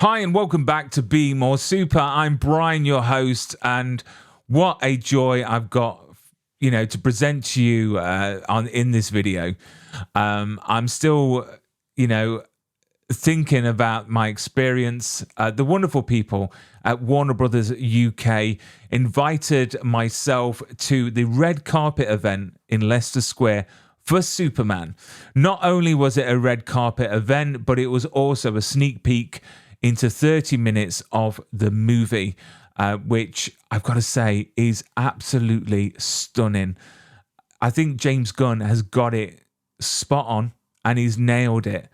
Hi and welcome back to Be More Super. I'm Bryan, your host, and what a joy I've got, to present to you in this video. I'm still, thinking about my experience. The wonderful people at Warner Brothers UK invited myself to the red carpet event in Leicester Square for Superman. Not only was it a red carpet event, but it was also a sneak peek into 30 minutes of the movie, which I've got to say is absolutely stunning. I think James Gunn has got it spot on and he's nailed it.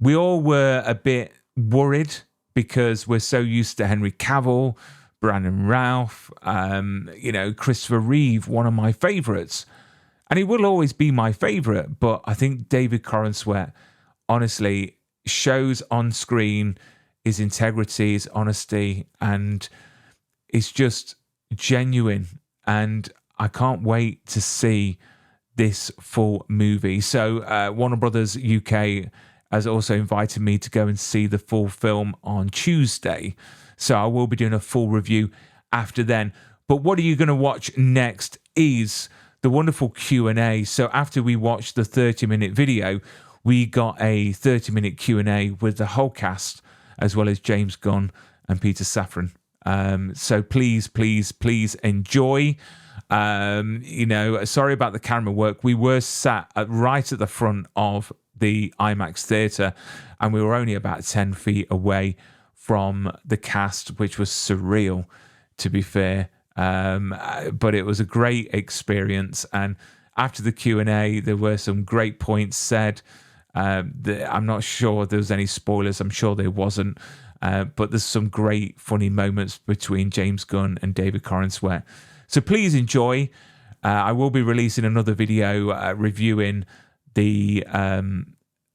We all were a bit worried because we're so used to Henry Cavill, Brandon Routh, Christopher Reeve, one of my favourites. And he will always be my favourite, but I think David Corenswet honestly shows on screen his integrity, his honesty, and it's just genuine. And I can't wait to see this full movie. So Warner Brothers UK has also invited me to go and see the full film on Tuesday. So I will be doing a full review after then. But what are you going to watch next is the wonderful Q&A. So after we watched the 30-minute video, we got a 30-minute Q&A with the whole cast, as well as James Gunn and Peter Safran. So please enjoy. Sorry about the camera work. We were sat right at the front of the IMAX theatre, and we were only about 10 feet away from the cast, which was surreal, to be fair. But it was a great experience. And after the Q&A, there were some great points said. I'm not sure there was any spoilers. I'm sure there wasn't. But there's some great funny moments between James Gunn and David Corenswet. So please enjoy. I will be releasing another video reviewing the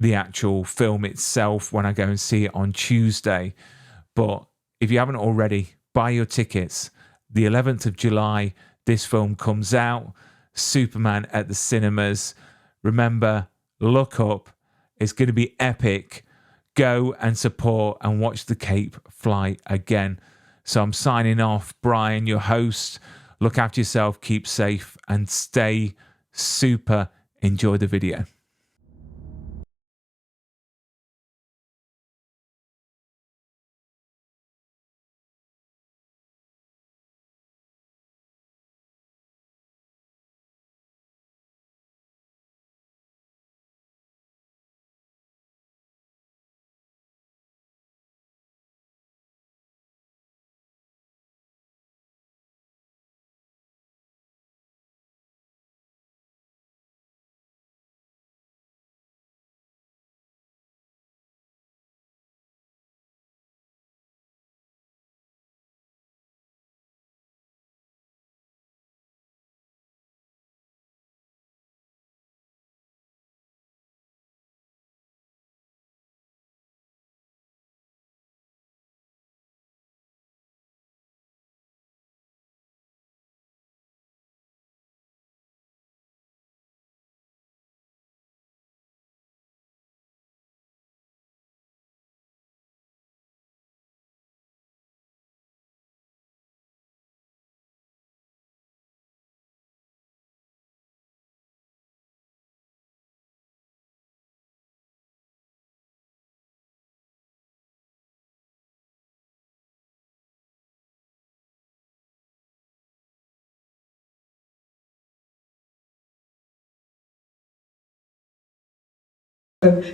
actual film itself when I go and see it on Tuesday. But if you haven't already, buy your tickets. The 11th of July, this film comes out. Superman at the cinemas. Remember, look up. It's going to be epic. Go and support and watch the cape fly again. So I'm signing off. Bryan, your host. Look after yourself, keep safe, and stay super. Enjoy the video.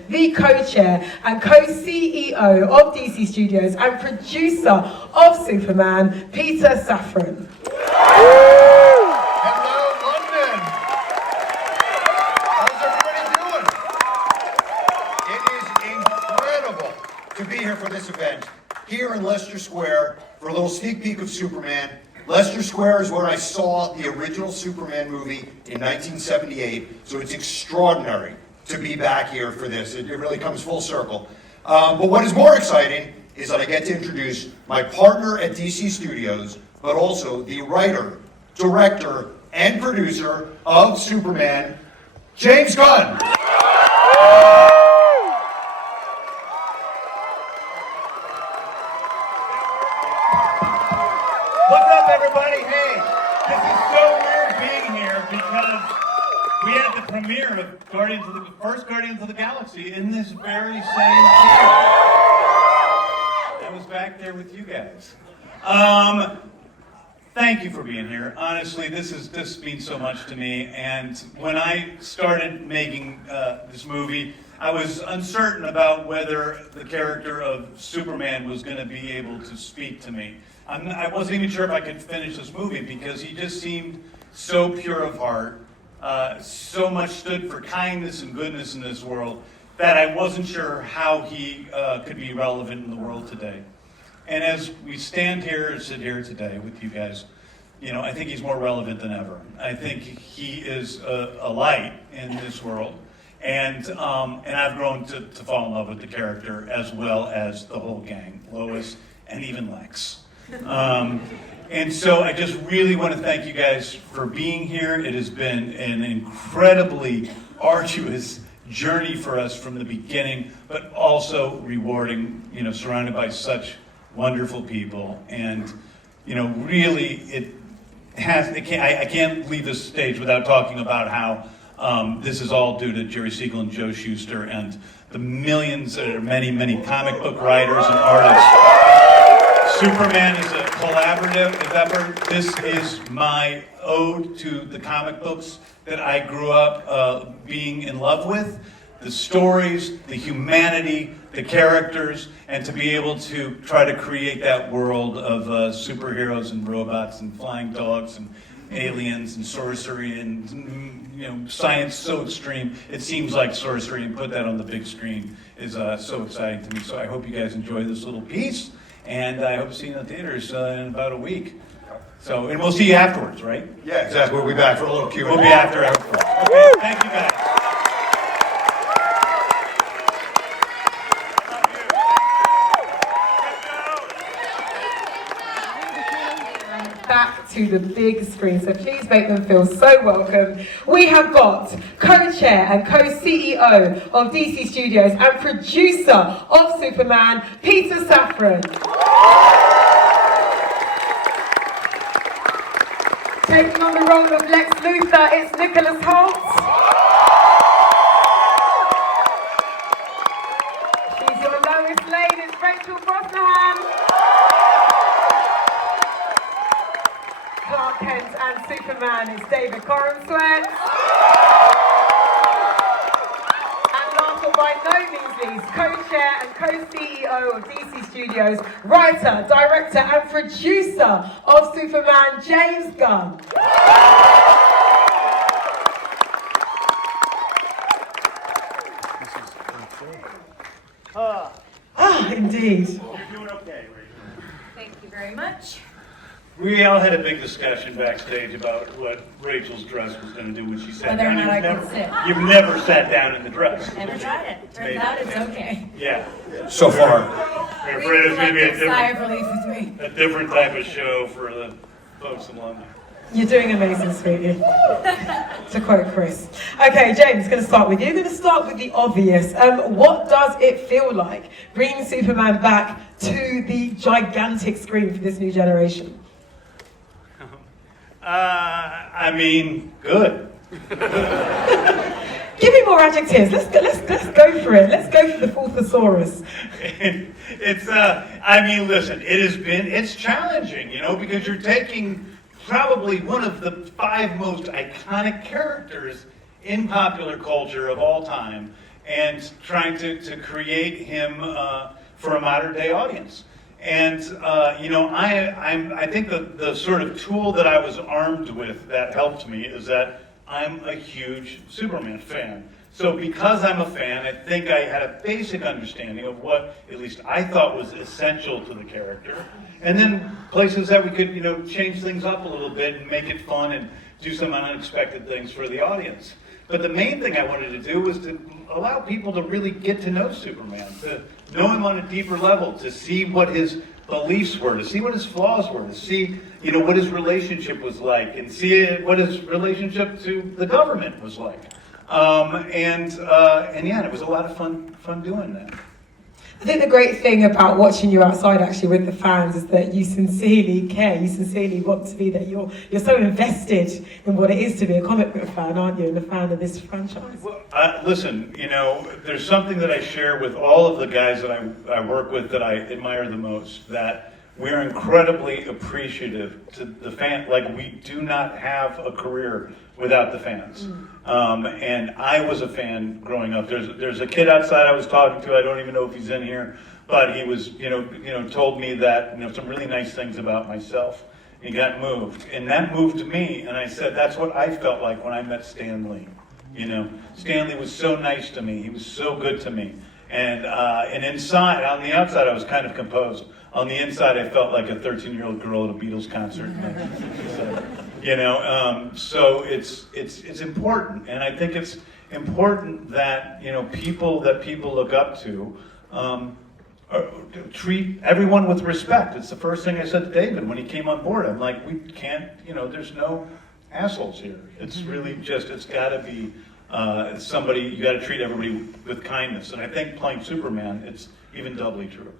The co-chair and co-CEO of DC Studios and producer of Superman, Peter Safran. Hello, London. How's everybody doing? It is incredible to be here for this event, here in Leicester Square, for a little sneak peek of Superman. Leicester Square is where I saw the original Superman movie in 1978, so it's extraordinary to be back here for this. It really comes full circle. But what is more exciting is that I get to introduce my partner at DC Studios, but also the writer, director, and producer of Superman, James Gunn. everybody? Hey, this is so weird being here because we had the premiere of first Guardians of the Galaxy in this very same theater. I was back there with you guys. Thank you for being here. Honestly, this means so much to me. And when I started making this movie, I was uncertain about whether the character of Superman was going to be able to speak to me. I wasn't even sure if I could finish this movie because he just seemed so pure of heart, so much stood for kindness and goodness in this world that I wasn't sure how he could be relevant in the world today. And as we sit here today with you guys, you know, I think he's more relevant than ever. I think he is a light in this world. And I've grown to fall in love with the character as well as the whole gang, Lois and even Lex. And so I just really want to thank you guys for being here. It has been an incredibly arduous journey for us from the beginning, but also rewarding, you know, surrounded by such wonderful people. And, you know, really I can't leave this stage without talking about how this is all due to Jerry Siegel and Joe Shuster and the millions, or many, many comic book writers and artists. Superman is a collaborative endeavor. This is my ode to the comic books that I grew up being in love with. The stories, the humanity, the characters, and to be able to try to create that world of superheroes and robots and flying dogs and aliens and sorcery and, you know, science so extreme it seems like sorcery, and put that on the big screen is so exciting to me. So I hope you guys enjoy this little piece, and I hope to see you in the theaters in about a week. So, and we'll see you afterwards, right? Yeah, exactly. We'll be back for a little Q&A. We'll be after. Okay, thank you guys. Back to the big screen, so please make them feel so welcome. We have got co-chair and co-CEO of DC Studios and producer of Superman, Peter Safran. Taking on the role of Lex Luthor, it's Nicholas Holt. She's your Lois Lane, it's Rachel Brosnahan. Clark Kent and Superman is David Corenswet. And last but by no means least, co-chair and co-CEO of DC Studios, writer, director and producer of Superman, James Gunn. Indeed. You're doing okay, Rachel. Thank you very much. We all had a big discussion backstage about what Rachel's dress was going to do when she sat Whether or down. not I could sit. You've never sat down in the dress. Never tried it. Turns out it's okay. Yeah. So far. We're afraid it's going to be a Sigh of different, relief with me. a different type of show for the folks in London. You're doing amazing, sweetie. To quote Chris. Okay, James, going to start with you. I'm going to start with the obvious. What does it feel like bringing Superman back to the gigantic screen for this new generation? I mean, good. Give me more adjectives. Let's go for it. Let's go for the full thesaurus. It's I mean, listen, it's challenging, you know, because you're taking probably one of the 5 most iconic characters in popular culture of all time and trying to create him for a modern day audience. And you know, I think the sort of tool that I was armed with that helped me is that I'm a huge Superman fan. So because I'm a fan, I think I had a basic understanding of what at least I thought was essential to the character. And then places that we could, you know, change things up a little bit and make it fun and do some unexpected things for the audience. But the main thing I wanted to do was to allow people to really get to know Superman, to know him on a deeper level, to see what his beliefs were, to see what his flaws were, to see, you know, what his relationship was like, and see what his relationship to the government was like. And yeah, it was a lot of fun doing that. I think the great thing about watching you outside actually with the fans is that you sincerely care, you sincerely want to be there. You're so invested in what it is to be a comic book fan, aren't you, and a fan of this franchise? Well, listen, there's something that I share with all of the guys that I work with that I admire the most, that we're incredibly appreciative to the fan. Like, we do not have a career without the fans. And I was a fan growing up. There's a kid outside I was talking to, I don't even know if he's in here, but he was, told me that, some really nice things about myself. He got moved, and that moved me, and I said, that's what I felt like when I met Stan Lee. Stan Lee was so nice to me. He was so good to me. And inside, on the outside, I was kind of composed. On the inside, I felt like a 13-year-old girl at a Beatles concert. So it's important, and I think it's important that people look up to treat everyone with respect. It's the first thing I said to David when he came on board. I'm like, we can't, there's no assholes here. It's really just, it's got to be somebody. You got to treat everybody with kindness, and I think playing Superman, it's even doubly true.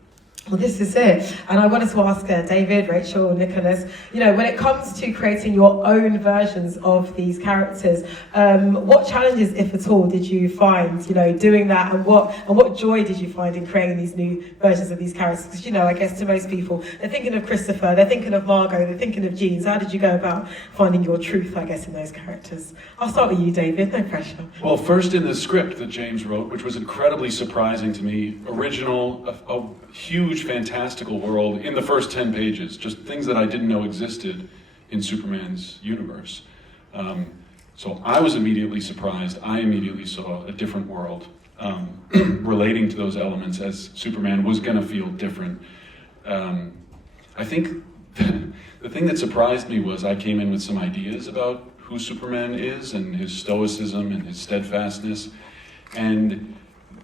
Well, this is it. And I wanted to ask David, Rachel, Nicholas, when it comes to creating your own versions of these characters, what challenges, if at all, did you find, doing that, and what joy did you find in creating these new versions of these characters? Because, I guess to most people, they're thinking of Christopher, they're thinking of Margot, they're thinking of Jean. How did you go about finding your truth, I guess, in those characters? I'll start with you, David, no pressure. Well, first in the script that James wrote, which was incredibly surprising to me, original, a huge, fantastical world in the first 10 pages, just things that I didn't know existed in Superman's universe. So I was immediately surprised. I immediately saw a different world relating to those elements, as Superman was going to feel different. I think the thing that surprised me was I came in with some ideas about who Superman is and his stoicism and his steadfastness. And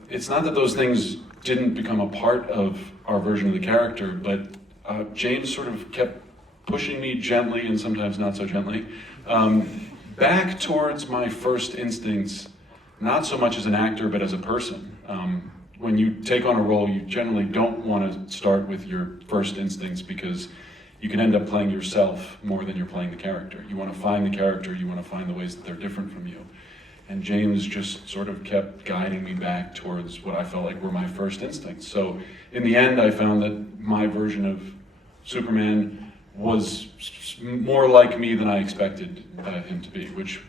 it's not that those things didn't become a part of our version of the character, but James sort of kept pushing me gently, and sometimes not so gently, back towards my first instincts, not so much as an actor, but as a person. When you take on a role, you generally don't want to start with your first instincts, because you can end up playing yourself more than you're playing the character. You want to find the character, you want to find the ways that they're different from you. And James just sort of kept guiding me back towards what I felt like were my first instincts. So in the end, I found that my version of Superman was more like me than I expected him to be, which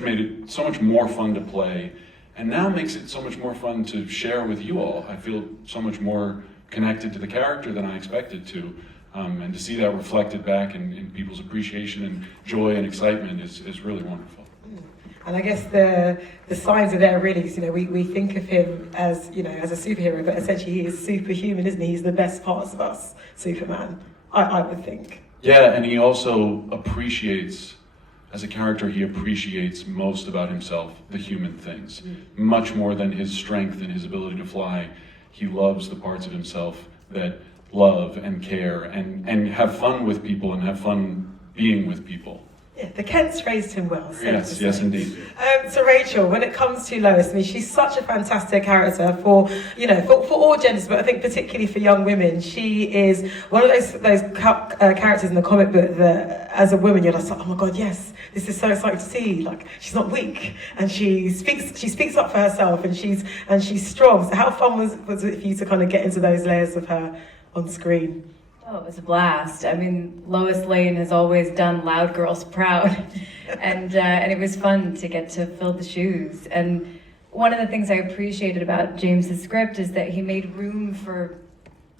made it so much more fun to play, and now makes it so much more fun to share with you all. I feel so much more connected to the character than I expected to. And to see that reflected back in people's appreciation and joy and excitement is really wonderful. And I guess the signs are there really, because we think of him as as a superhero, but essentially he is superhuman, isn't he? He's the best parts of us, Superman, I would think. Yeah, and he also appreciates, as a character, he appreciates most about himself the human things, much more than his strength and his ability to fly. He loves the parts of himself that love and care and have fun with people and have fun being with people. Yeah, the Kents raised him well. Yes, indeed. So Rachel, when it comes to Lois, I mean, she's such a fantastic character for all genders, but I think particularly for young women, she is one of those characters in the comic book that, as a woman, you're just like, oh my god, yes, this is so exciting to see. Like, she's not weak, and she speaks up for herself, and she's strong. So how fun was it for you to kind of get into those layers of her on screen? Oh, it was a blast. I mean, Lois Lane has always done loud girls proud, and it was fun to get to fill the shoes. And one of the things I appreciated about James's script is that he made room for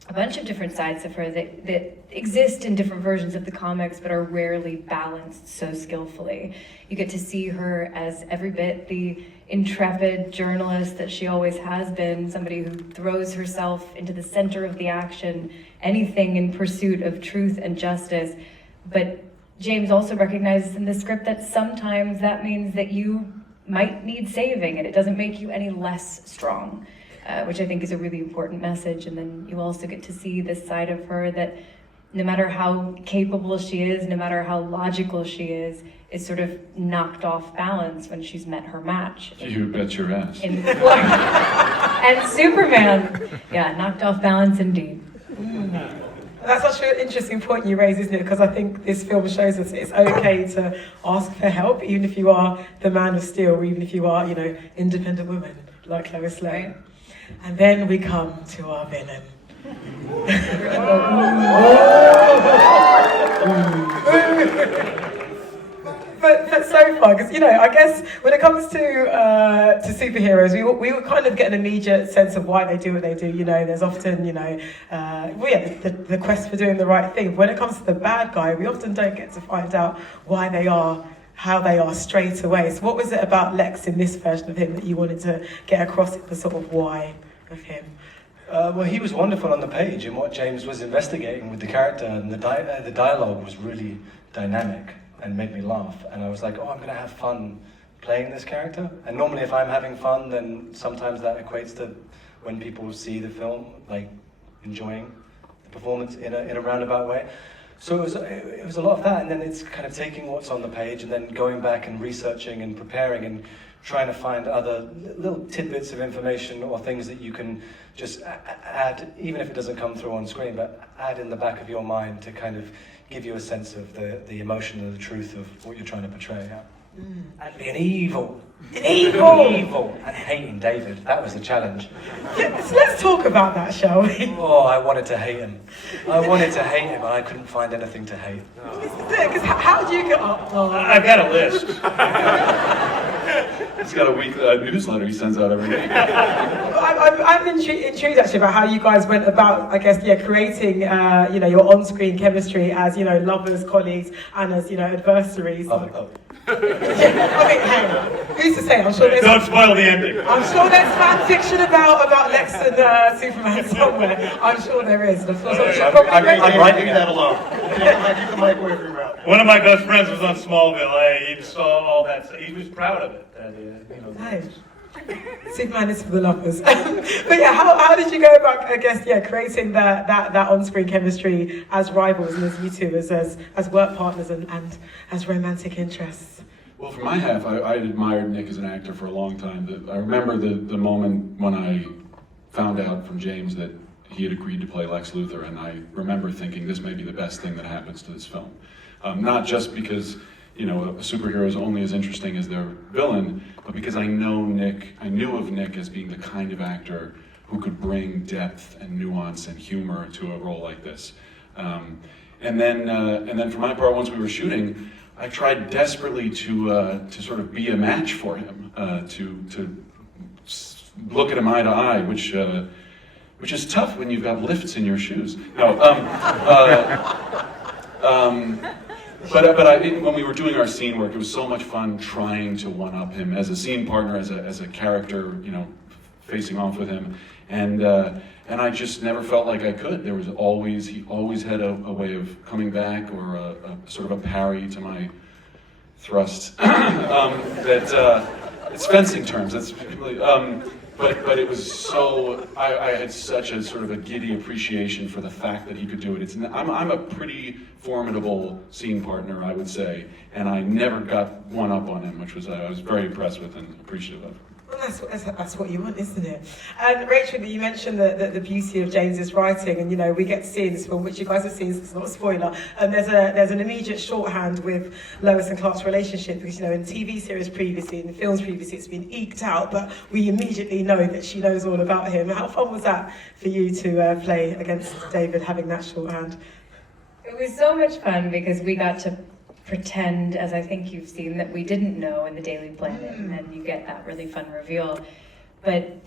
a bunch of different sides of her that exist in different versions of the comics, but are rarely balanced so skillfully. You get to see her as every bit the intrepid journalist that she always has been, somebody who throws herself into the center of the action, anything in pursuit of truth and justice. But James also recognizes in the script that sometimes that means that you might need saving, and it doesn't make you any less strong, which I think is a really important message. And then you also get to see this side of her that no matter how capable she is, no matter how logical she is sort of knocked off balance when she's met her match. You bet your ass. In and Superman, yeah, knocked off balance indeed. That's such an interesting point you raise, isn't it? Because I think this film shows us it's okay to ask for help, even if you are the Man of Steel, or even if you are, independent woman like Lois Lane. And then we come to our villain. But so far, because I guess when it comes to superheroes, we would kind of get an immediate sense of why they do what they do. There's often the quest for doing the right thing. But when it comes to the bad guy, we often don't get to find out why they are how they are straight away. So what was it about Lex in this version of him that you wanted to get across the sort of why of him? Well, he was wonderful on the page in what James was investigating with the character, and the dialogue was really dynamic and made me laugh. And I was like, I'm going to have fun playing this character. And normally if I'm having fun, then sometimes that equates to when people see the film, like enjoying the performance in a roundabout way. So it was a lot of that, and then it's kind of taking what's on the page and then going back and researching and preparing and trying to find other little tidbits of information or things that you can just add, even if it doesn't come through on screen, but add in the back of your mind to kind of give you a sense of the emotion and the truth of what you're trying to portray. Yeah. And being evil. Evil! And hating David. That was the challenge. Yeah, so let's talk about that, shall we? Oh, I wanted to hate him. And I couldn't find anything to hate. Because how do you get up? I've got a list. He's got a weekly newsletter he sends out every day. I'm intrigued actually about how you guys went about, I guess, creating, your on-screen chemistry as, lovers, colleagues, and as, adversaries. Who's to say? I'm sure there's. Don't spoil the ending. I'm sure there's fan fiction about Lex and Superman somewhere. I'm sure there is. I'm writing that alone. Keep the mic away from your mouth. One of my best friends was on Smallville. He saw all that. He was proud of it. Nice. Superman is for the lovers. But yeah, how did you go about, I guess, creating that on-screen chemistry as rivals and as you two as work partners and as romantic interests? Well, for my half, I had admired Nick as an actor for a long time. I remember the moment when I found out from James that he had agreed to play Lex Luthor, and I remember thinking this may be the best thing that happens to this film. Not just because a superhero is only as interesting as their villain, but because I knew of Nick as being the kind of actor who could bring depth and nuance and humor to a role like this. And then for my part, once we were shooting, I tried desperately to sort of be a match for him, to look at him eye to eye, which is tough when you've got lifts in your shoes. No. But when we were doing our scene work, it was so much fun trying to one-up him as a scene partner, as a character, facing off with him, and I just never felt like I could. He always had a way of coming back, or a sort of a parry to my thrust. It's fencing terms. That's really. But it was so, I had such a sort of a giddy appreciation for the fact that he could do it. I'm a pretty formidable scene partner, I would say, and I never got one up on him, which I was very impressed with and appreciative of. Well, that's what you want, isn't it? And Rachel, you mentioned the beauty of James's writing, and we get to see in this film, which you guys have seen, so it's not a spoiler. And there's an immediate shorthand with Lois and Clark's relationship, because in TV series previously, in the films previously, it's been eked out, but we immediately know that she knows all about him. How fun was that for you to play against David, having that shorthand? It was so much fun because we got to pretend, as I think you've seen, that we didn't know in the Daily Planet, and then you get that really fun reveal. But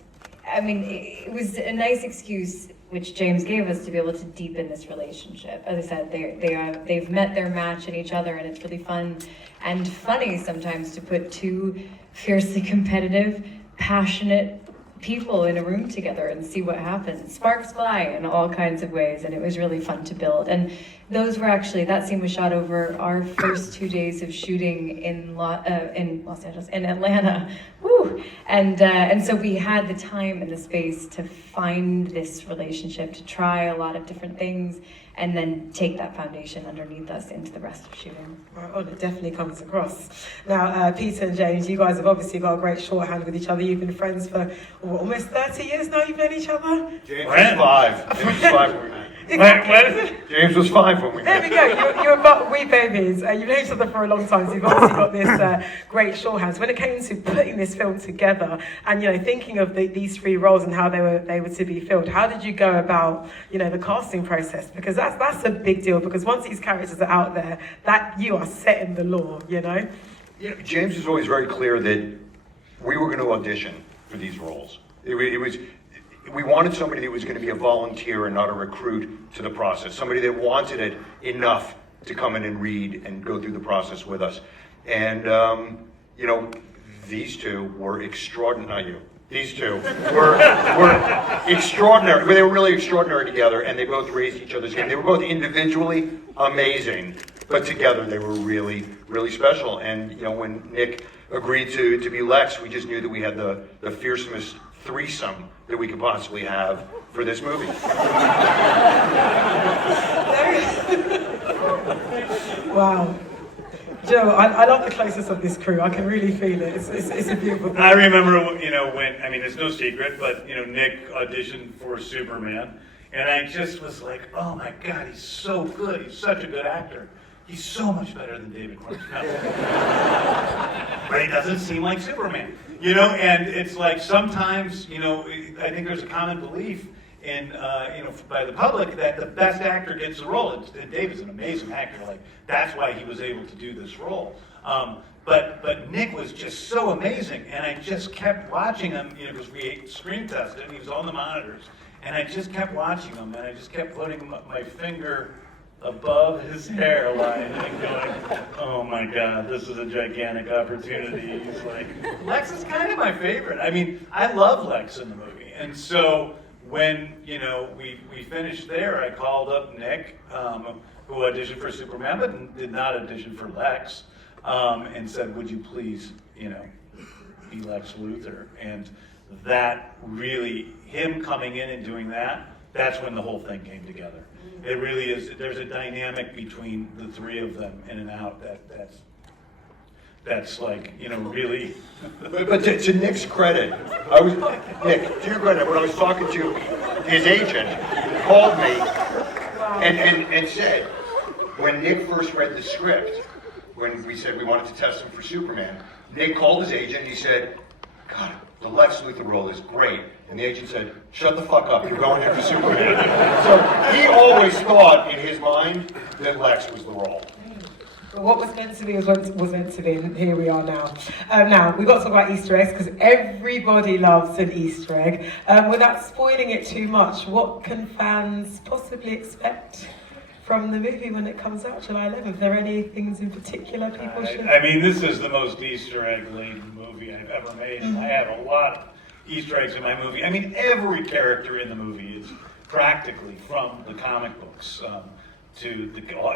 I mean, it was a nice excuse which James gave us to be able to deepen this relationship. As I said, they've met their match in each other, and it's really fun and funny sometimes to put two fiercely competitive, passionate people in a room together and see what happens. Sparks fly in all kinds of ways, and it was really fun to build. And those were that scene was shot over our first 2 days of shooting in Los Angeles, in Atlanta. Woo! whew. And so we had the time and the space to find this relationship, to try a lot of different things, and then take that foundation underneath us into the rest of shooting. Oh, it definitely comes across. Now, Peter and James, you guys have obviously got a great shorthand with each other. You've been friends for almost 30 years now. You've known each other. James was 5. James was 5 when we met. Exactly. James was 5 when we There met. we go. You're about wee babies. You've known each other for a long time, so you've obviously got this great shorthand. So when it came to putting this film together, and thinking of these 3 roles and how they were to be filled, how did you go about the casting process? Because that's a big deal. Because once these characters are out there, that you are setting the law. Yeah, James was always very clear that we were going to audition for these roles. We wanted somebody that was going to be a volunteer and not a recruit to the process, somebody that wanted it enough to come in and read and go through the process with us. And, these 2 were extraordinary, not you. These 2 were extraordinary. They were really extraordinary together, and they both raised each other's game. They were both individually amazing, but together they were really, really special. And, when Nick agreed to be Lex, we just knew that we had the fearsomest threesome that we could possibly have for this movie. Wow. Joe, I love the closeness of this crew. I can really feel it. It's a beautiful thing. I remember, it's no secret, but, Nick auditioned for Superman, and I just was like, oh my God, he's so good. He's such a good actor. He's so much better than David Cornstalk. But he doesn't seem like Superman, and it's like sometimes, I think there's a common belief in, by the public that the best actor gets the role. And David's an amazing actor. Like, that's why he was able to do this role. But Nick was just so amazing, and I just kept watching him, because we screen tested, and he was on the monitors, and I just kept watching him, and I just kept putting my finger above his hairline and going, oh my God, this is a gigantic opportunity. He's like, Lex is kind of my favorite. I mean, I love Lex in the movie. And so when, we finished there, I called up Nick, who auditioned for Superman, but did not audition for Lex, and said, would you please, be Lex Luthor? And that really, him coming in and doing that, that's when the whole thing came together. It really is. There's a dynamic between the 3 of them in and out that's like, really. But to Nick's credit, Nick, to your credit, when I was talking to his agent, called me and said, when Nick first read the script, when we said we wanted to test him for Superman, Nick called his agent and he said, God, the Lex Luthor role is great. And the agent said, shut the fuck up, you're going in for Superman. So he always thought in his mind that Lex was the role. What was meant to be was meant to be, and here we are now. Now, we've got to talk about Easter eggs, because everybody loves an Easter egg. Without spoiling it too much, what can fans possibly expect from the movie when it comes out July 11th? Are there any things in particular people should... I mean, this is the most Easter egg-laden movie I've ever made. Mm-hmm. I have a lot of Easter eggs in my movie. I mean, every character in the movie is practically from the comic books.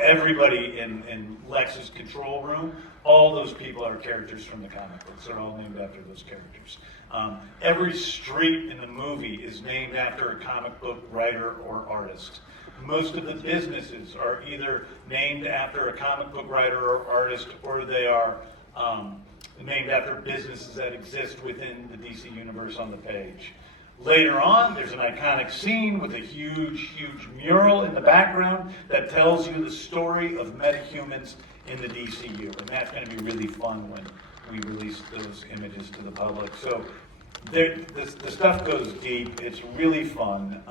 Everybody in Lex's control room, all those people are characters from the comic books. They're all named after those characters. Every street in the movie is named after a comic book writer or artist. Most of the businesses are either named after a comic book writer or artist, or they are named after businesses that exist within the DC universe on the page. Later on, there's an iconic scene with a huge, huge mural in the background that tells you the story of metahumans in the DCU. And that's going to be really fun when we release those images to the public. So the stuff goes deep. It's really fun.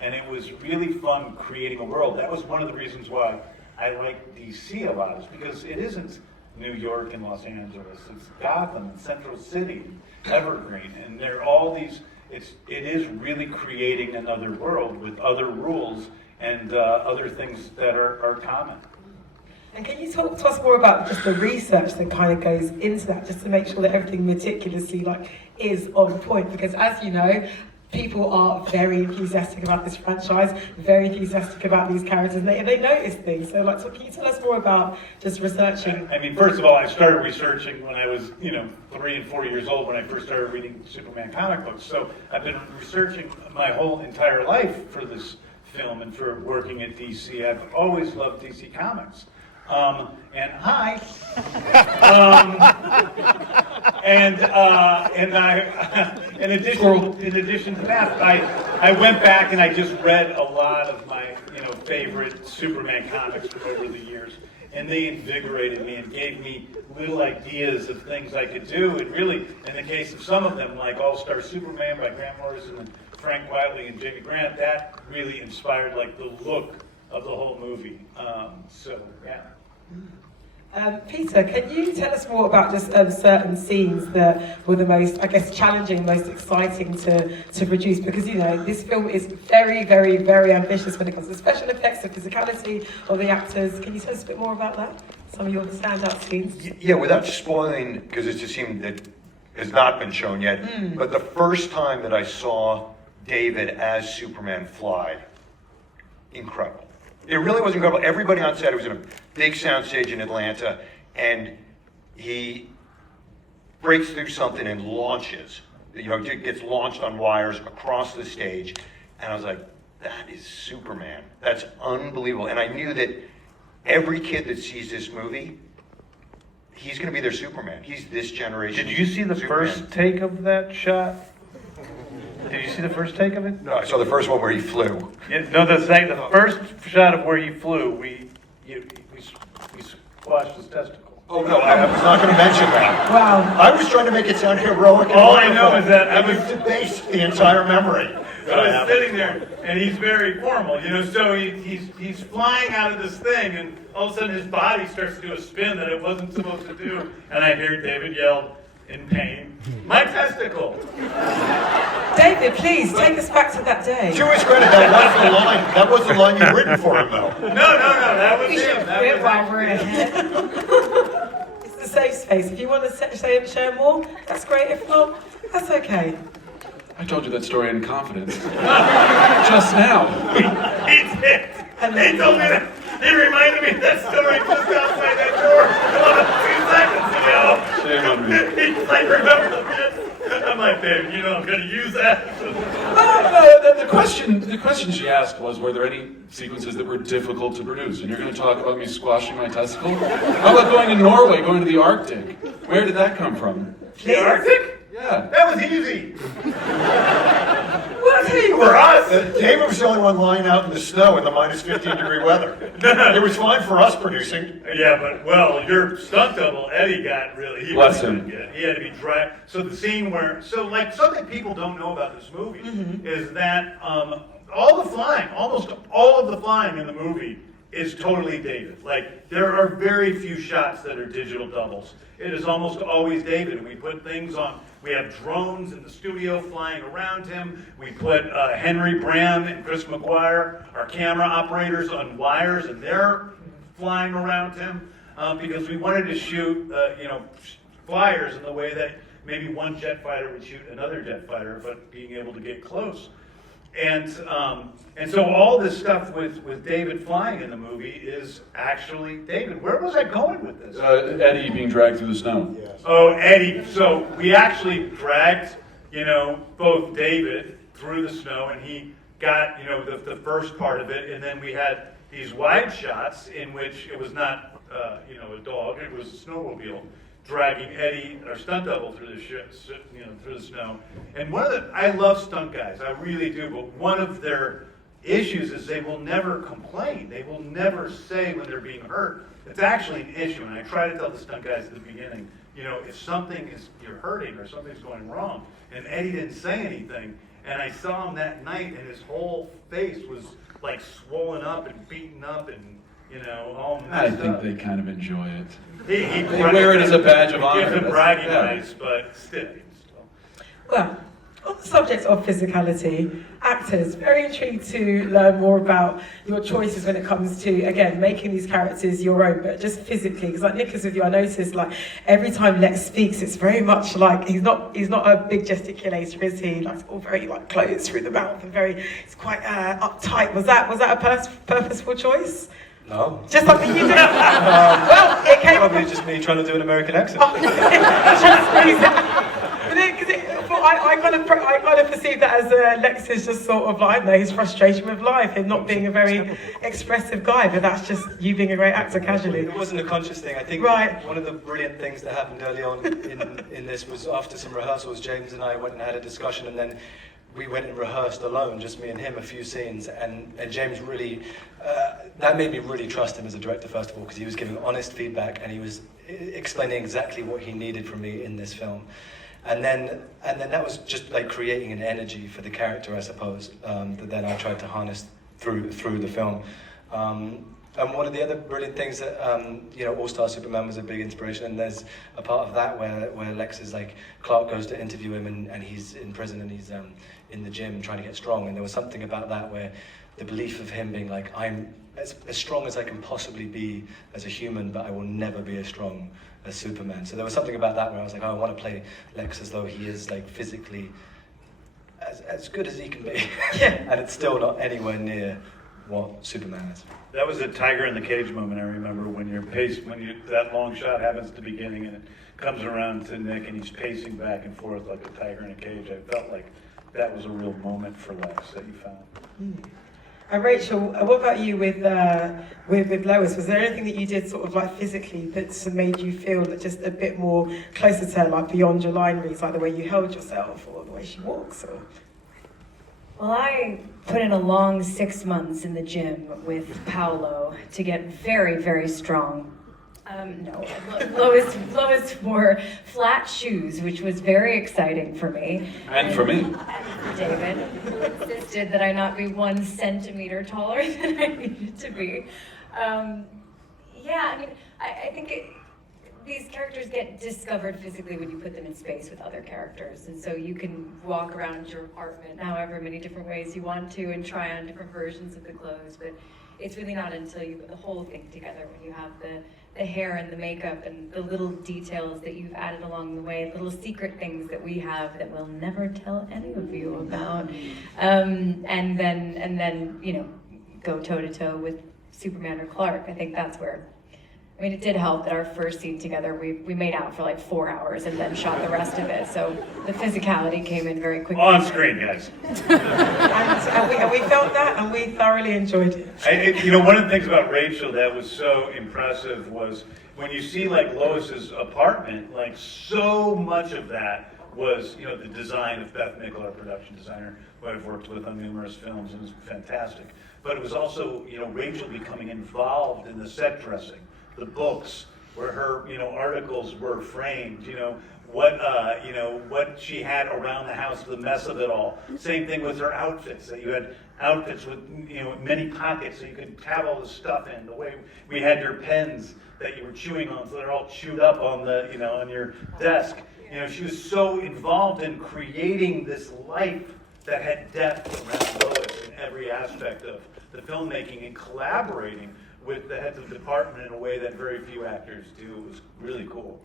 And it was really fun creating a world. That was one of the reasons why I like DC a lot, is because it isn't New York and Los Angeles. It's Gotham and Central City, Evergreen, and there are all these. It is really creating another world with other rules and other things that are common. And can you talk to us more about just the research that kind of goes into that, just to make sure that everything meticulously is on point? Because as you know, people are very enthusiastic about this franchise, very enthusiastic about these characters, and they notice things. So, like, so can you tell us more about just researching? I mean, first of all, I started researching when I was, 3 and 4 years old when I first started reading Superman comic books. So I've been researching my whole entire life for this film and for working at DC. I've always loved DC Comics. And I, in addition to that, I went back and I just read a lot of my, favorite Superman comics from over the years, and they invigorated me and gave me little ideas of things I could do. And really, in the case of some of them, like All-Star Superman by Grant Morrison and Frank Wiley and Jamie Grant, that really inspired like the look of the whole movie. So yeah. Peter, can you tell us more about just certain scenes that were the most, I guess, challenging, most exciting to produce? Because, this film is very, very, very ambitious when it comes to special effects, the physicality of the actors. Can you tell us a bit more about that? Some of your standout scenes? Yeah, without spoiling, because it's a scene that has not been shown yet, but the first time that I saw David as Superman fly, incredible. It really was incredible. Everybody on set, it was in a big soundstage in Atlanta, and he breaks through something and launches. Gets launched on wires across the stage, and I was like, that is Superman. That's unbelievable. And I knew that every kid that sees this movie, he's going to be their Superman. He's this generation. Did you see the Superman. first take of that shot? Did you see the first take of it? No, I saw the first one where he flew. The first shot of where he flew, we squashed his testicle. Oh, no, I was not going to mention that. Wow. I was trying to make it sound heroic. And All I know is that I was debased the entire memory. I was sitting there, and he's very formal, so he's flying out of this thing, and all of a sudden his body starts to do a spin that it wasn't supposed to do, and I hear David yell in pain, "My testicle!" David, please, take us back to that day. To his credit, that was the line. That was the line you'd written for him, though. No, that was We should him. That quit was while we're ahead. It's a safe space. If you want to share more, that's great. If not, that's okay. I told you that story in confidence. Just now. He did. He told me that. He reminded me of that story just outside that door about 2 seconds ago. Shame on me. He's like, remember this? I'm like, David, I'm going to use that. The question she asked was, were there any sequences that were difficult to produce? And you're going to talk about me squashing my testicle? How about going to Norway, going to the Arctic? Where did that come from? The Arctic? Yeah. That was easy. What are you? For us. David was the only one lying out in the snow in the minus 15-degree weather. It was fine for us producing. Yeah, but your stunt double, Eddie, got really, he Bless really him. did good. He had to be dry. So the scene where, something people don't know about this movie is that all the flying, almost all of the flying in the movie is totally David. Like, there are very few shots that are digital doubles. It is almost always David. We put things on, we have drones in the studio flying around him. We put Henry Bram and Chris McGuire, our camera operators, on wires, and they're flying around him because we wanted to shoot, flyers in the way that maybe one jet fighter would shoot another jet fighter, but being able to get close. And so all this stuff with David flying in the movie is actually David. Where was I going with this? Eddie being dragged through the snow. Yes. Oh, Eddie. So we actually dragged, both David through the snow, and he got, the first part of it, and then we had these wide shots in which it was not, a dog, it was a snowmobile dragging Eddie, our stunt double, through the snow. And I love stunt guys, I really do, but one of their issues is they will never complain. They will never say when they're being hurt. It's actually an issue, and I try to tell the stunt guys at the beginning, if you're hurting or something's going wrong, and Eddie didn't say anything, and I saw him that night, and his whole face was like swollen up and beaten up and all I messed think up. they kind of enjoy it. They wear it as a badge of honor. Gives them That's- bragging yeah. rights, but still. Well, On the subject of physicality, actors, very intrigued to learn more about your choices when it comes to, again, making these characters your own, but just physically. Because like Nick is with you, I noticed like every time Lex speaks, it's very much like he's not a big gesticulator, is he? Like it's all very like closed through the mouth and it's quite uptight. Was that a purposeful choice? No. Just something you did. Well, it came. Probably just me trying to do an American accent. I kind of perceive that as Lex is just sort of like, I don't know, his frustration with life, him not being a very expressive guy, but that's just you being a great actor casually. It wasn't a conscious thing. I think one of the brilliant things that happened early on in this was after some rehearsals, James and I went and had a discussion, and then we went and rehearsed alone, just me and him, a few scenes, and James really, that made me really trust him as a director, first of all, because he was giving honest feedback, and he was explaining exactly what he needed from me in this film. And then that was just like creating an energy for the character, I suppose, that then I tried to harness through the film. And one of the other brilliant things that, All-Star Superman was a big inspiration, and there's a part of that where Lex is like, Clark goes to interview him and he's in prison and he's in the gym trying to get strong, and there was something about that where the belief of him being like, I'm as strong as I can possibly be as a human, but I will never be as strong as Superman. So there was something about that where I was like, oh, I want to play Lex as though he is like physically as good as he can be. And it's still not anywhere near what Superman is. That was a tiger in the cage moment, I remember, when that long shot happens at the beginning and it comes around to Nick and he's pacing back and forth like a tiger in a cage. I felt like that was a real moment for Lex that you found. And Rachel, what about you with Lois? Was there anything that you did sort of like physically that made you feel just a bit more closer to her, like beyond your line reads, like the way you held yourself or the way she walks? Or? Well, I put in a long 6 months in the gym with Paolo to get very, very strong. No, Lois wore flat shoes, which was very exciting for me. And for me. And David, who insisted that I not be 1 centimeter taller than I needed to be. I think these characters get discovered physically when you put them in space with other characters. And so you can walk around your apartment however many different ways you want to and try on different versions of the clothes. But it's really not until you put the whole thing together when you have the hair and the makeup and the little details that you've added along the way, little secret things that we have that we'll never tell any of you about. And then go toe to toe with Superman or Clark. I think that's where, it did help that our first scene together, we made out for like 4 hours and then shot the rest of it. So the physicality came in very quickly. On screen, guys. and we felt that, and we thoroughly enjoyed it. One of the things about Rachel that was so impressive was when you see like Lois's apartment, like so much of that was, the design of Beth Mickle, our production designer, who I've worked with on numerous films, and it was fantastic. But it was also, Rachel becoming involved in the set dressing, the books where her, articles were framed, what she had around the house, the mess of it all. Same thing with her outfits, that you had outfits with, many pockets so you could have all the stuff in. The way we had your pens that you were chewing on, so they're all chewed up on the, on your desk. She was so involved in creating this life that had depth around Lois in every aspect of the filmmaking and collaborating with the heads of department in a way that very few actors do. It was really cool.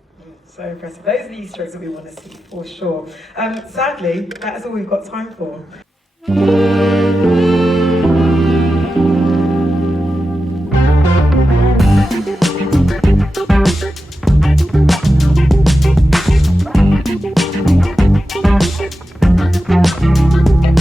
So impressive. Those are the Easter eggs that we want to see, for sure. Sadly, that is all we've got time for.